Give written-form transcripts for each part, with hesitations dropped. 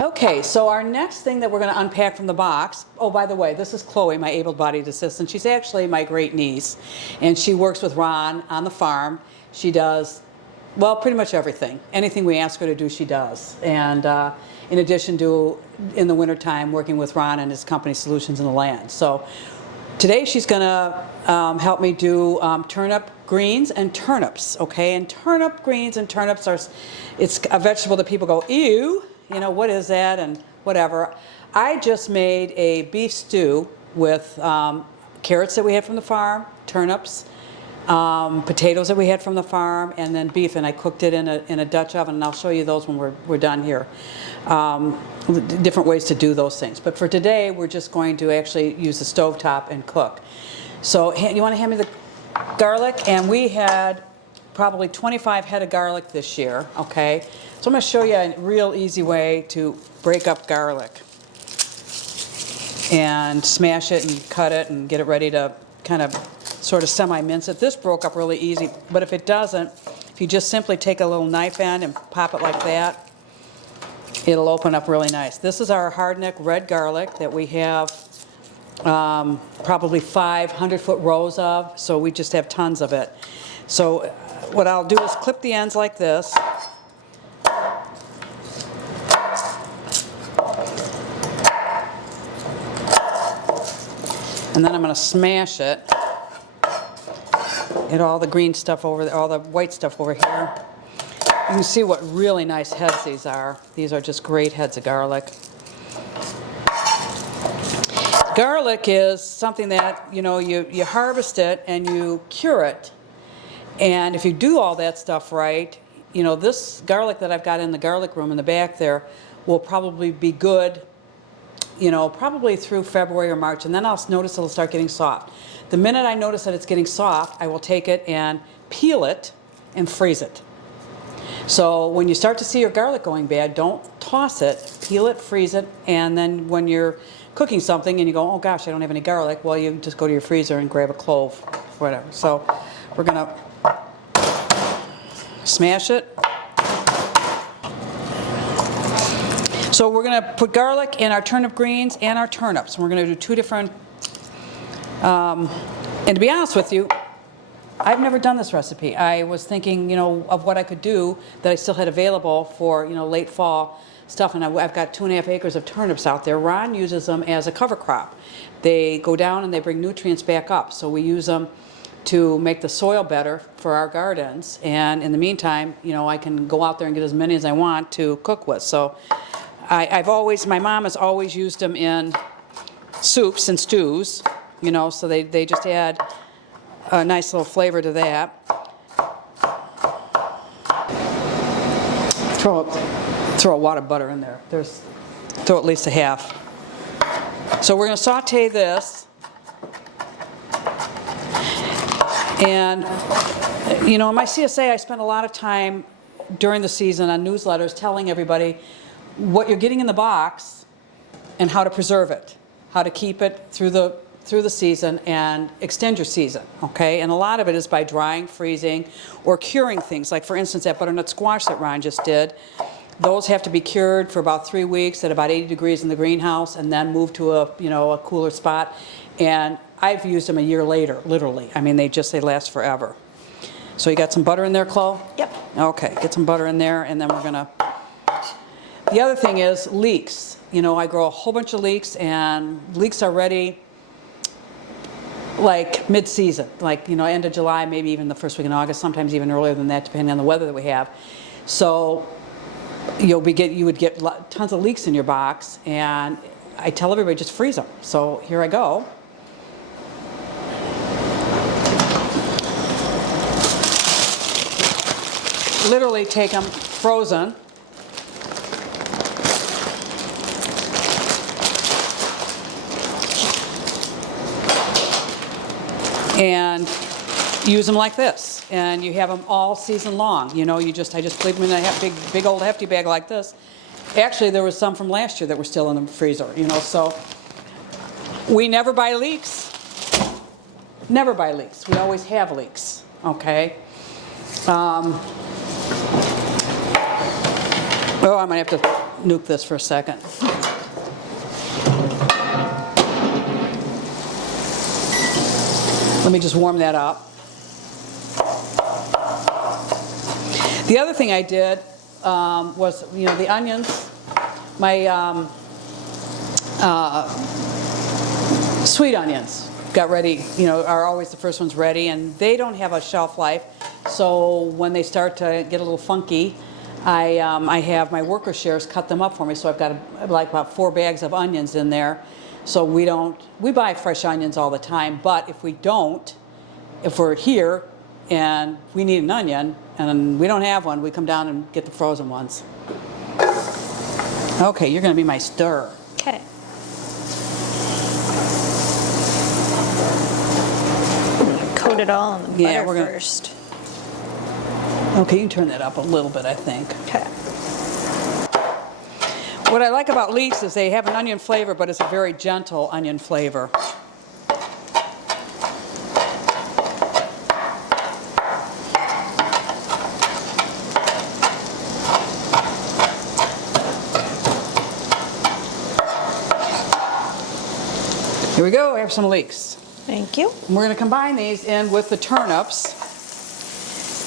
Okay, so our next thing that we're going to unpack from the box, oh, by the way, this is Chloe, my able-bodied assistant. She's actually my great niece, and she works with Ron on the farm. She does, well, pretty much everything. Anything we ask her to do, she does. And in addition to, in the wintertime, working with Ron and his company, Solutions in the Land. So today she's going to help me do turnip greens and turnips, okay? And turnip greens and turnips are, it's a vegetable that people go, ew. You know, what is that and whatever. I just made a beef stew with carrots that we had from the farm, turnips, potatoes that we had from the farm, and then beef, and I cooked it in a Dutch oven, and I'll show you those when we're done here. Different ways to do those things. But for today, we're just going to actually use the stovetop and cook. So you want to hand me the garlic? And we had probably 25 head of garlic this year, okay? So I'm going to show you a real easy way to break up garlic and smash it and cut it and get it ready to kind of sort of semi-mince it. This broke up really easy, but if it doesn't, if you just simply take a little knife end and pop it like that, it'll open up really nice. This is our hardneck red garlic that we have probably 500-foot rows of, so we just have tons of it. So what I'll do is clip the ends like this. And then I'm going to smash it. Get all the green stuff over there, all the white stuff over here. You can see what really nice heads these are. These are just great heads of garlic. Garlic is something that, you know, you harvest it and you cure it. And if you do all that stuff right, you know, this garlic that I've got in the garlic room in the back there will probably be good, you know, probably through February or March, and then I'll notice it'll start getting soft. The minute I notice that it's getting soft, I will take it and peel it and freeze it. So when you start to see your garlic going bad, don't toss it, peel it, freeze it, and then when you're cooking something and you go, oh gosh, I don't have any garlic, well, you just go to your freezer and grab a clove, whatever. So we're gonna smash it. So we're going to put garlic in our turnip greens and our turnips. And we're going to do two different, and to be honest with you, I've never done this recipe. I was thinking, you know, of what I could do that I still had available for, you know, late fall stuff. And I've got 2.5 acres of turnips out there. Ron uses them as a cover crop. They go down and they bring nutrients back up. So we use them to make the soil better for our gardens. And in the meantime, you know, I can go out there and get as many as I want to cook with. So my mom has always used them in soups and stews, you know, so they just add a nice little flavor to that. Throw a wad of butter in there. Throw at least a half. So we're going to saute this. And, you know, in my CSA, I spend a lot of time during the season on newsletters telling everybody what you're getting in the box and how to preserve it, how to keep it through the season and extend your season, okay? And a lot of it is by drying, freezing, or curing things. Like, for instance, that butternut squash that Ron just did, those have to be cured for about 3 weeks at about 80 degrees in the greenhouse and then moved to a cooler spot. And I've used them a year later, literally. I mean, they last forever. So you got some butter in there, Chloe? Yep. Okay, get some butter in there, and then we're gonna... The other thing is leeks. You know, I grow a whole bunch of leeks, and leeks are ready like mid-season, like, you know, end of July, maybe even the first week in August, sometimes even earlier than that, depending on the weather that we have. So you would get tons of leeks in your box, and I tell everybody just freeze them. So here I go. Literally take them frozen. And use them like this, and you have them all season long. You know, I just leave them in a big old hefty bag like this. Actually, there was some from last year that were still in the freezer. You know, so we never buy leeks. Never buy leeks. We always have leeks. Okay. Oh, I might have to nuke this for a second. Let me just warm that up. The other thing I did was, the onions, my sweet onions got ready, are always the first ones ready, and they don't have a shelf life. So when they start to get a little funky, I have my worker shares cut them up for me. So I've got like about 4 bags of onions in there. So we buy fresh onions all the time, but if we're here and we need an onion and we don't have one, we come down and get the frozen ones. Okay, you're gonna be my stir. Okay. Coat it all in the butter first. Okay, you can turn that up a little bit, I think. Okay. What I like about leeks is they have an onion flavor, but it's a very gentle onion flavor. Here we go, I have some leeks. Thank you. And we're going to combine these in with the turnips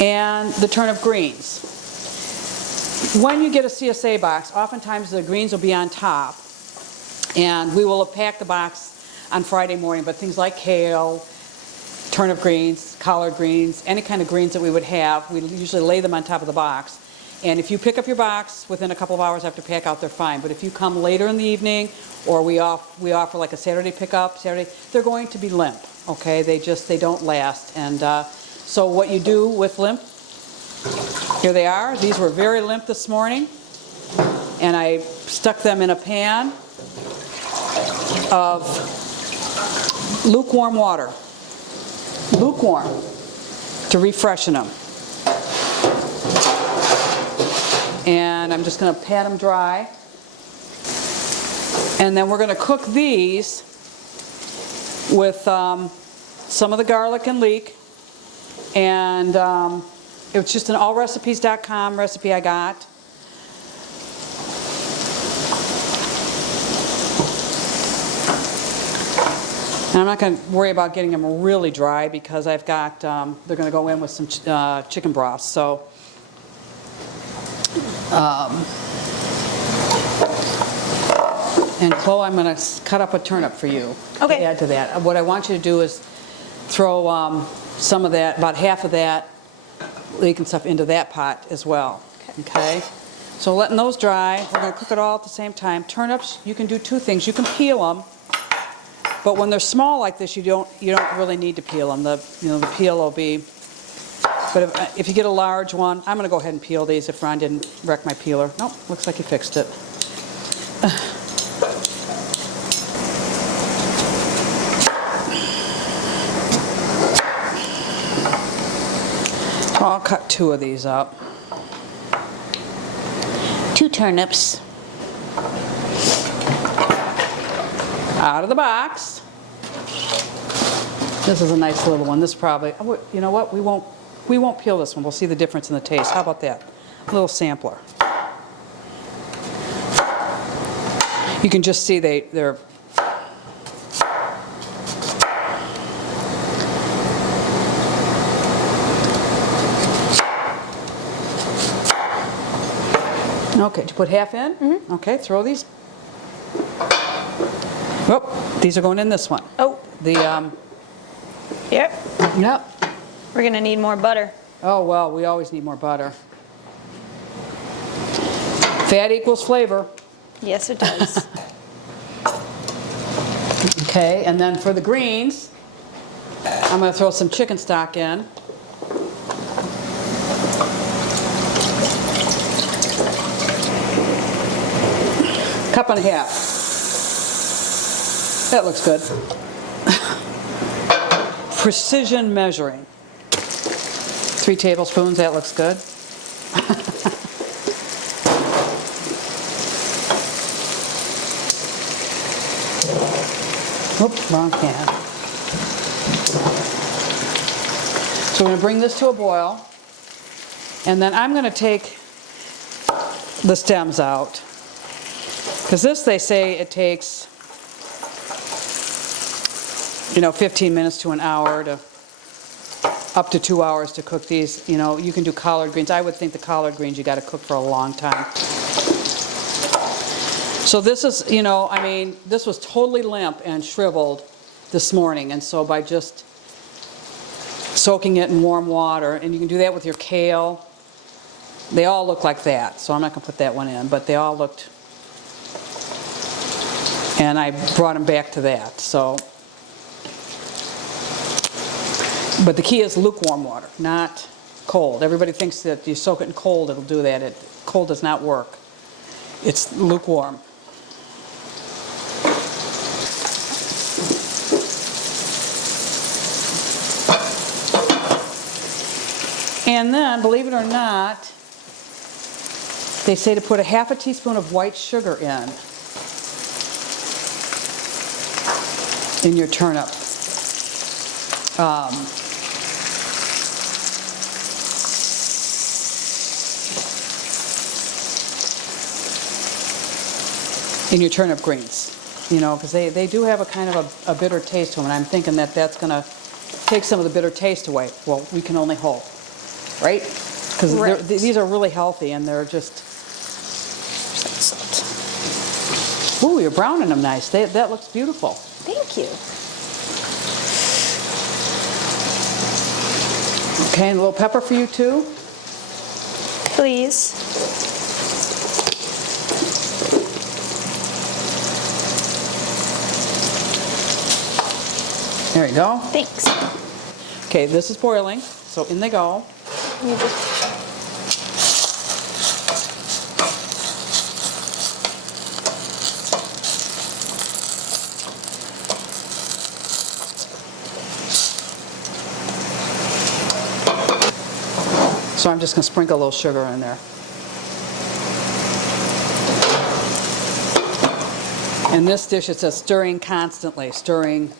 and the turnip greens. When you get a CSA box, oftentimes the greens will be on top, and we will have packed the box on Friday morning, but things like kale, turnip greens, collard greens, any kind of greens that we would have, we usually lay them on top of the box. And if you pick up your box within a couple of hours after pack out, they're fine. But if you come later in the evening, or we offer like a Saturday pickup, they're going to be limp, okay? They don't last. And so what you do with limp, here they are. These were very limp this morning. And I stuck them in a pan of lukewarm water. Lukewarm, to refreshen them. And I'm just going to pat them dry. And then we're going to cook these with some of the garlic and leek. And it was just an allrecipes.com recipe I got. And I'm not going to worry about getting them really dry because I've got, they're going to go in with some chicken broth. So, and Chloe, I'm going to cut up a turnip for you to add to that. What I want you to do is throw some of that, about half of that leek and stuff into that pot as well. Okay? So letting those dry, we're going to cook it all at the same time. Turnips, you can do 2 things. You can peel them, but when they're small like this, you don't really need to peel them. The peel will be. But if you get a large one, I'm going to go ahead and peel these if Ron didn't wreck my peeler. Nope, looks like he fixed it. I'll cut 2 of these up. 2 turnips. Out of the box. This is a nice little one. This probably, you know what, we won't peel this one. We'll see the difference in the taste. How about that? A little sampler. You can just see they're okay, did you put half in? Mm-hmm. Okay, throw these. Oh, these are going in this one. Oh. Yep. Yep. We're going to need more butter. Oh, well, we always need more butter. Fat equals flavor. Yes, it does. Okay, and then for the greens, I'm going to throw some chicken stock in. Cup and a half. That looks good. Precision measuring. 3 tablespoons, that looks good. Oops, wrong can. So we're going to bring this to a boil, and then I'm going to take the stems out. Because this, they say it takes, 15 minutes to an hour to up to 2 hours to cook these. You can do collard greens. I would think the collard greens you got to cook for a long time. So this is, this was totally limp and shriveled this morning, and so by just soaking it in warm water, and you can do that with your kale. They all look like that, so I'm not going to put that one in, but they all looked, and I brought them back to that. So, but the key is lukewarm water, not cold. Everybody thinks that you soak it in cold, it'll do that. Cold does not work. It's lukewarm. And then, believe it or not, they say to put a half a teaspoon of white sugar in your turnip. In your turnip greens, because they do have a kind of a bitter taste to them, and I'm thinking that that's going to take some of the bitter taste away. Well, we can only hope. Right? Because these are really healthy, and they're just... Ooh, you're browning them nice. That looks beautiful. Thank you. Okay, and a little pepper for you too? Please. There you go. Thanks. Okay, this is boiling, so in they go. You just... So I'm just going to sprinkle a little sugar in there. In this dish it says stirring constantly, stirring.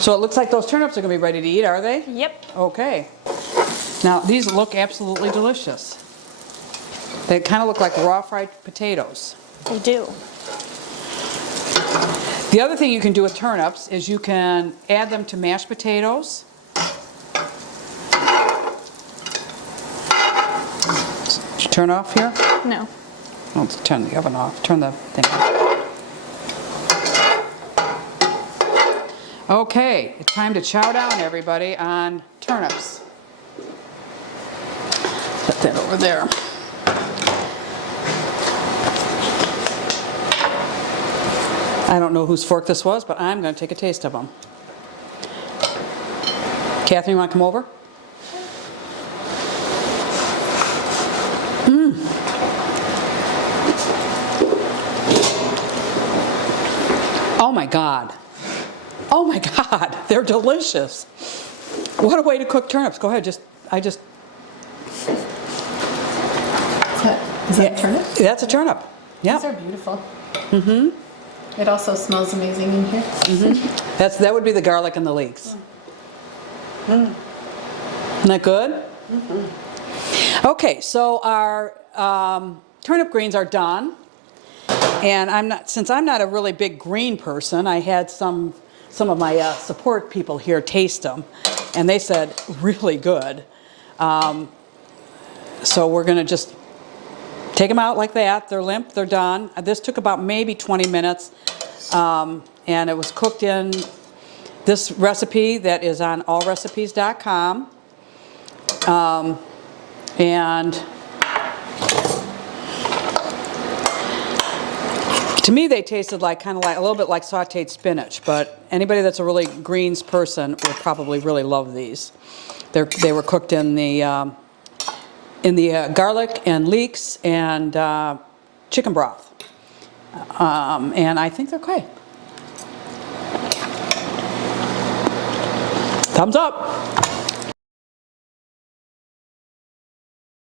So it looks like those turnips are going to be ready to eat, are they? Yep. Okay. Now, these look absolutely delicious. They kind of look like raw fried potatoes. They do. The other thing you can do with turnips is you can add them to mashed potatoes. Did you turn off here? No. Oh, turn the oven off. Turn the thing off. Okay, it's time to chow down, everybody, on turnips. Put that over there. I don't know whose fork this was, but I'm going to take a taste of them. Catherine, you want to come over? Oh my God. Oh my God, they're delicious. What a way to cook turnips. Go ahead, Is that a turnip? That's a turnip. Yeah. These are beautiful. Mm-hmm. It also smells amazing in here. Mm-hmm. That would be the garlic and the leeks. Isn't that good? Mm-hmm. Okay, so our turnip greens are done. And since I'm not a really big green person, I had some of my support people here taste them, and they said really good. So we're going to just take them out like that. They're limp, they're done. This took about maybe 20 minutes, and it was cooked in this recipe that is on allrecipes.com. And to me, they tasted kind of like a little bit like sautéed spinach, but anybody that's a really greens person will probably really love these. They were cooked in the garlic and leeks and chicken broth, and I think they're okay. Thumbs up.